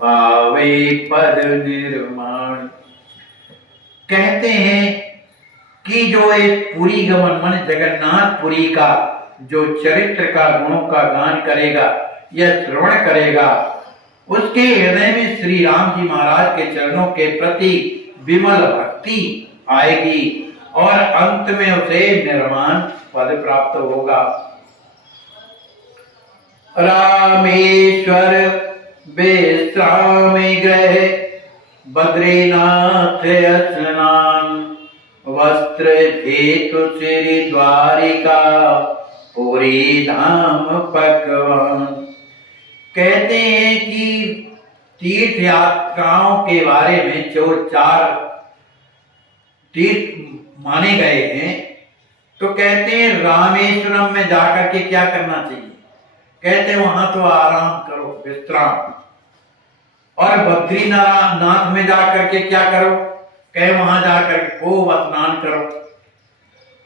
पावे पद निर्माण। कहते हैं कि जो एक पुरी गमन मन जगन्नाथपुरी का जो चरित्र का गुणों का गान करेगा या श्रवण करेगा, उसके हृदय में श्री राम जी महाराज के चरणों के प्रति विमल भक्ति आएगी और अंत में उसे निर्वाण पद प्राप्त होगा। रामेश्वर विश्राम गृह बद्रीनाथ स्नान, वस्त्र हेतु श्री द्वारिका पुरी धाम पकवान। कहते हैं कि तीर्थ यात्राओं के बारे में जो 4 तीर्थ माने गए हैं, तो कहते हैं रामेश्वरम में जाकर के क्या करना चाहिए? कहते हैं वहां तो आराम करो, विश्राम। और बद्रीनाथ में जाकर के क्या करो? कहे वहां जाकर खूब स्नान करो।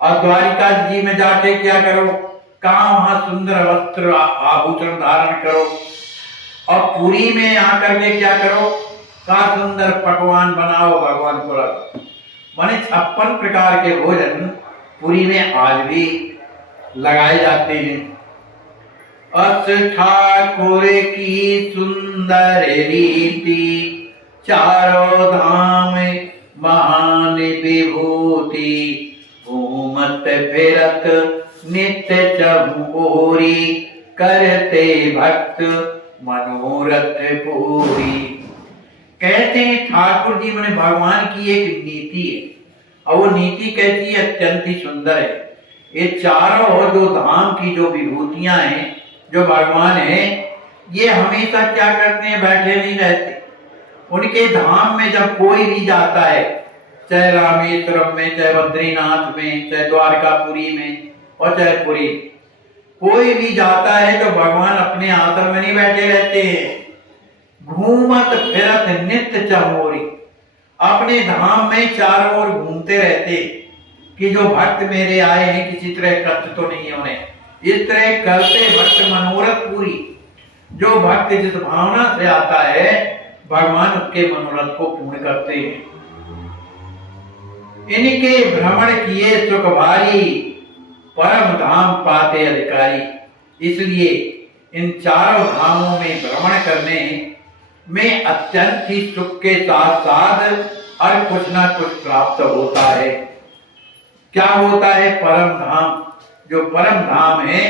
और द्वारिका जी में जाके क्या करो? कहा वहां सुंदर वस्त्र आभूषण धारण करो। और पुरी में आकर के क्या करो? का सुंदर पकवान बनाओ, भगवान को रखो। माने 56 प्रकार के भोजन पुरी में आज भी लगाए जाते हैं। अस ठाकुर की सुंदर रीति, चारों धाम महान विभूति, घूमत फिरत नित्य चहुरी, करते भक्त मनोरथ पूरी। कहते हैं ठाकुर जी मैंने भगवान की एक नीति है, और वो नीति कैसी है? अत्यंत ही सुंदर है। ये चारों जो धाम की जो विभूतियां हैं, जो भगवान है, ये हमेशा क्या करते हैं? बैठे नहीं रहते। उनके धाम में जब कोई भी जाता है, चाहे रामेश्वरम में, चाहे बद्रीनाथ में, चाहे द्वारकापुरी में और चाहे पुरी, कोई भी जाता है तो भगवान अपने आश्रम में नहीं बैठे रहते हैं। घूमत फिरत नित्य चहुरी, अपने धाम में चारों ओर घूमते रहते कि जो भक्त मेरे आए हैं किसी तरह कष्ट तो नहीं है उन्हें। इस तरह करते भक्त मनोरथ पूरी। जो भक्त जिस भावना से आता है, भगवान उसके मनोरथ को पूर्ण करते हैं। इनके भ्रमण किए सुख भारी, परम धाम पाते अधिकारी। इसलिए इन चारों धामों में भ्रमण करने में अत्यंत ही सुख के साथ साथ और कुछ ना कुछ प्राप्त होता है। क्या होता है? परम धाम। जो परम धाम है,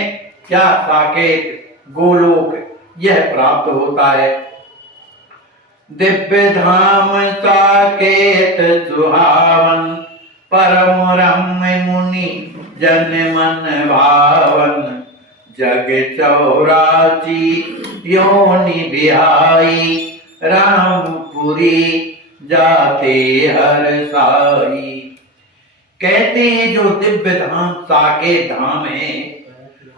क्या? साकेत, गोलोक, यह प्राप्त होता है। दिव्य धाम साकेत सुहावन, परम रम्य मुनि जन मन भावन, जग 84 योनि बिहाई, रामपुरी जाते हर साई। कहते हैं जो दिव्य धाम साकेत धाम है,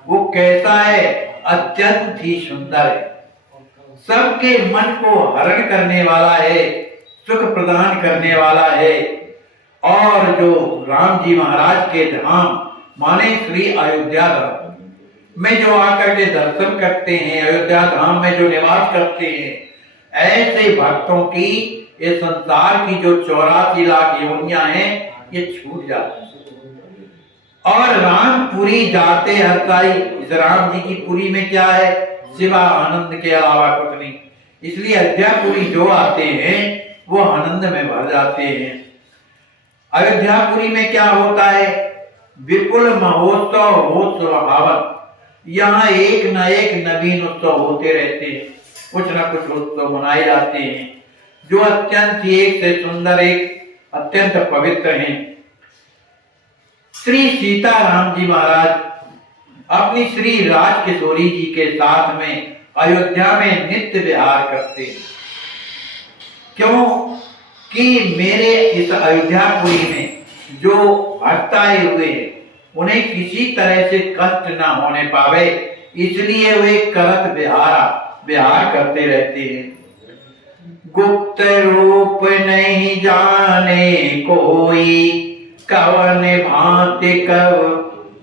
वो कैसा है? अत्यंत ही सुंदर है। सबके मन को हरण करने वाला है, सुख प्रदान करने वाला है। और जो राम जी महाराज के धाम माने श्री अयोध्या धाम में जो आकर के दर्शन करते हैं, अयोध्या धाम में जो निवास करते हैं, ऐसे भक्तों की ये संसार की जो 84 लाख योनियां हैं, ये छूट जाती है। और रामपुरी जाते हरसाई। इस राम जी की पुरी में क्या है? सिवा आनंद के अलावा कुछ नहीं। इसलिए अयोध्यापुरी जो आते हैं वो आनंद में भर जाते हैं। अयोध्यापुरी में क्या होता है? विपुल महोत्सव होत्सव भावत। यहाँ एक न एक नवीन उत्सव होते रहते हैं, कुछ न कुछ उत्सव मनाए जाते हैं जो अत्यंत एक से सुंदर, एक अत्यंत पवित्र हैं। श्री सीताराम जी महाराज अपनी श्री राज किशोरी जी के साथ में अयोध्या में नित्य विहार करते हैं। क्यों? कि मेरे इस अयोध्यापुरी में जो भक्त आए हुए हैं, उन्हें किसी तरह से कष्ट ना होने पावे, इसलिए वे करत विहार करते रहते हैं। गुप्त रूप नहीं जाने कोई, कवन भांति कब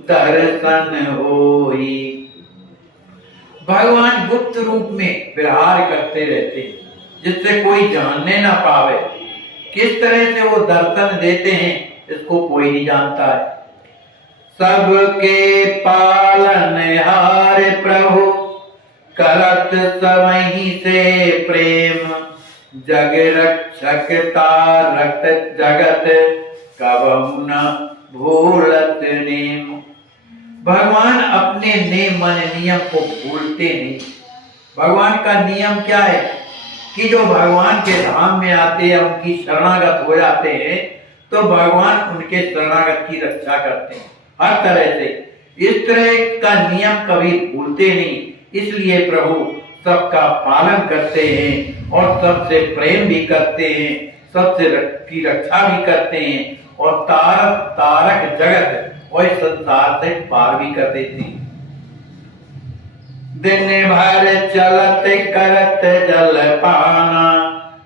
दर्शन होई। भगवान गुप्त रूप में विहार करते रहते हैं। जिससे कोई जानने ना पावे। किस तरह से वो दर्शन देते हैं इसको कोई नहीं जानता है। सबके पालनहार प्रभु करत सबहि से प्रेम, जग रक्षक तारक जगत कबहु न भूलत नेम। भगवान अपने नेम माने नियम को भूलते नहीं। भगवान का नियम क्या है कि जो भगवान के धाम में आते हैं, उनकी शरणागत हो जाते हैं, तो भगवान उनके शरणागत की रक्षा करते हैं हर तरह से। इस तरह का नियम कभी भूलते नहीं, इसलिए प्रभु सबका पालन करते हैं और सबसे प्रेम भी करते हैं, सबसे की रक्षा भी करते हैं और तारक जगत और संसार से पार भी कर देते हैं। दिन भर चलत करत जल पाना,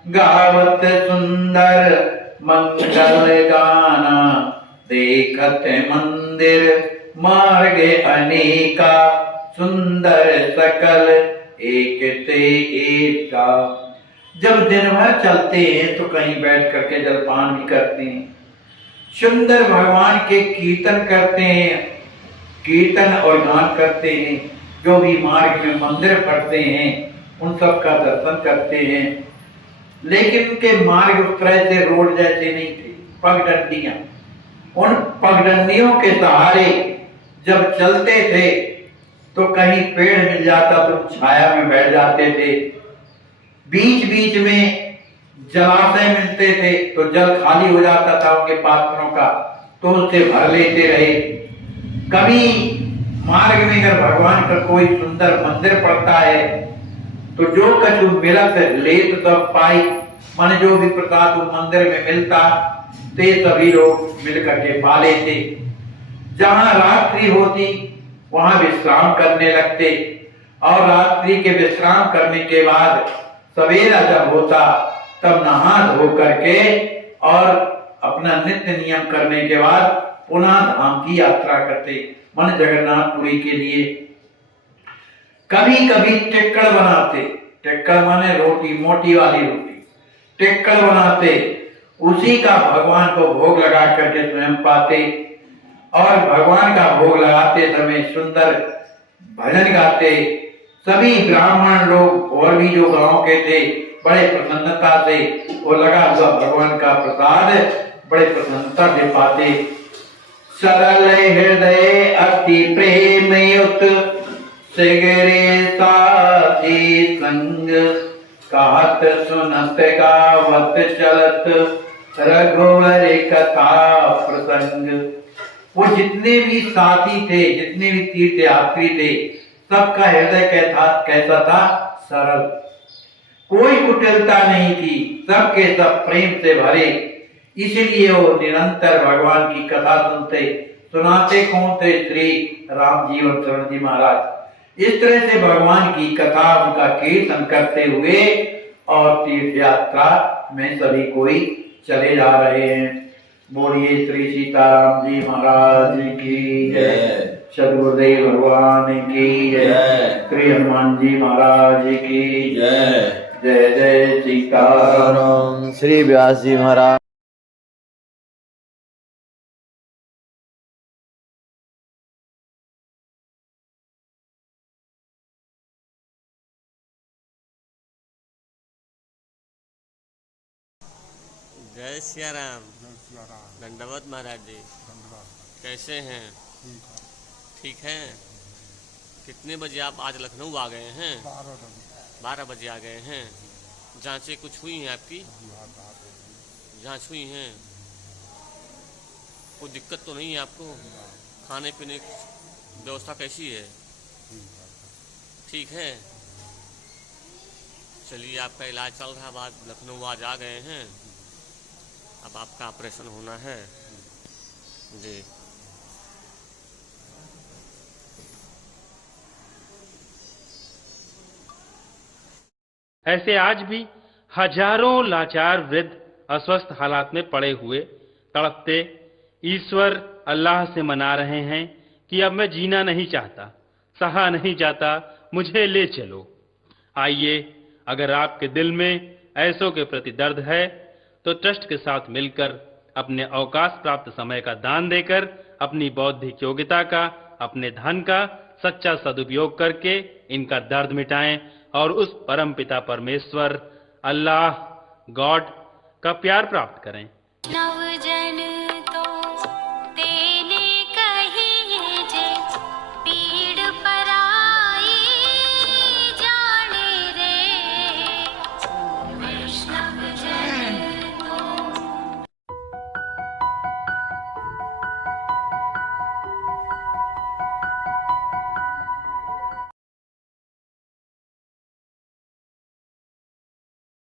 गावत सुंदर मंगल गाना, देखत मंदिर मार्ग अनेका, सुंदर सकल एक ते एक का। जब दिन भर चलते हैं तो कहीं बैठ करके जलपान भी करते हैं, सुंदर भगवान के कीर्तन करते हैं, कीर्तन और गान करते हैं। जो भी मार्ग में मंदिर पड़ते हैं उन सब का दर्शन करते हैं। लेकिन उनके मार्ग उस तरह से रोड जैसे नहीं थे, पगडंडियां। उन पगडंडियों के सहारे जब चलते थे तो कहीं पेड़ मिल जाता तो छाया में बैठ जाते थे। बीच बीच में जलाशय मिलते थे तो जल खाली हो जाता था उनके पात्रों का, तो उनसे भर लेते रहे। कभी मार्ग में अगर भगवान का कोई सुंदर मंदिर पड़ता है तो जो कछु मिलत लेत सब पाई, माने जो भी प्रसाद उस मंदिर में मिलता ते सभी लोग मिल करके पा लेते। जहां रात्रि होती वहां विश्राम करने लगते और रात्रि के विश्राम करने के बाद सवेरा जब होता तब नहा धो करके और अपना नित्य नियम करने के बाद पुनः धाम की यात्रा करते, मन जगन्नाथपुरी के लिए। कभी कभी टिक्कड़ बनाते, टिक्कड़ माने रोटी, मोटी वाली रोटी, टिक्कड़ बनाते, उसी का भगवान को भोग लगा करके स्वयं पाते और भगवान का भोग लगाते समय सुंदर भजन गाते। सभी ब्राह्मण लोग और भी जो गांव के थे बड़े प्रसन्नता से वो लगा हुआ भगवान का प्रसाद बड़े प्रसन्नता से पाते। सरल हृदय अति प्रेम युत, सिगरे साथी संग, कहत सुनत गावत चलत, रघुवर कथा प्रसंग। वो जितने भी साथी थे, जितने भी तीर्थ यात्री थे, सबका हृदय कैसा था? सरल, कोई कुटिलता नहीं थी, सबके सब प्रेम से भरे। इसलिए वो निरंतर भगवान की कथा सुनते। सुनाते कौन थे? श्री राम जी और चरण जी महाराज। इस तरह से भगवान की कथा, उनका कीर्तन करते हुए और तीर्थ यात्रा में सभी कोई चले जा रहे हैं। बोलिए श्री सीताराम जी महाराज की जय, सदगुरुदेव भगवान की जय, श्री हनुमान जी महाराज की जय। जय जय सीताराम। श्री व्यास जी महाराज। जय सिया राम। दंडवत महाराज जी, कैसे हैं? ठीक हैं। कितने बजे आप आज लखनऊ आ गए हैं? 12 बजे आ गए हैं। जांचें कुछ हुई हैं आपकी? जांच हुई हैं। कोई दिक्कत तो नहीं है आपको? खाने पीने की व्यवस्था कैसी है? ठीक है। चलिए, आपका इलाज चल रहा है। बाद लखनऊ आज आ गए हैं, अब आपका ऑपरेशन होना है जी। ऐसे आज भी हजारों लाचार वृद्ध अस्वस्थ हालात में पड़े हुए तड़पते ईश्वर अल्लाह से मना रहे हैं कि अब मैं जीना नहीं चाहता, सहा नहीं जाता, मुझे ले चलो। आइए, अगर आपके दिल में ऐसों के प्रति दर्द है तो ट्रस्ट के साथ मिलकर अपने अवकाश प्राप्त समय का दान देकर अपनी बौद्धिक योग्यता का, अपने धन का सच्चा सदुपयोग करके इनका दर्द मिटाएं और उस परम पिता परमेश्वर अल्लाह गॉड का प्यार प्राप्त करें।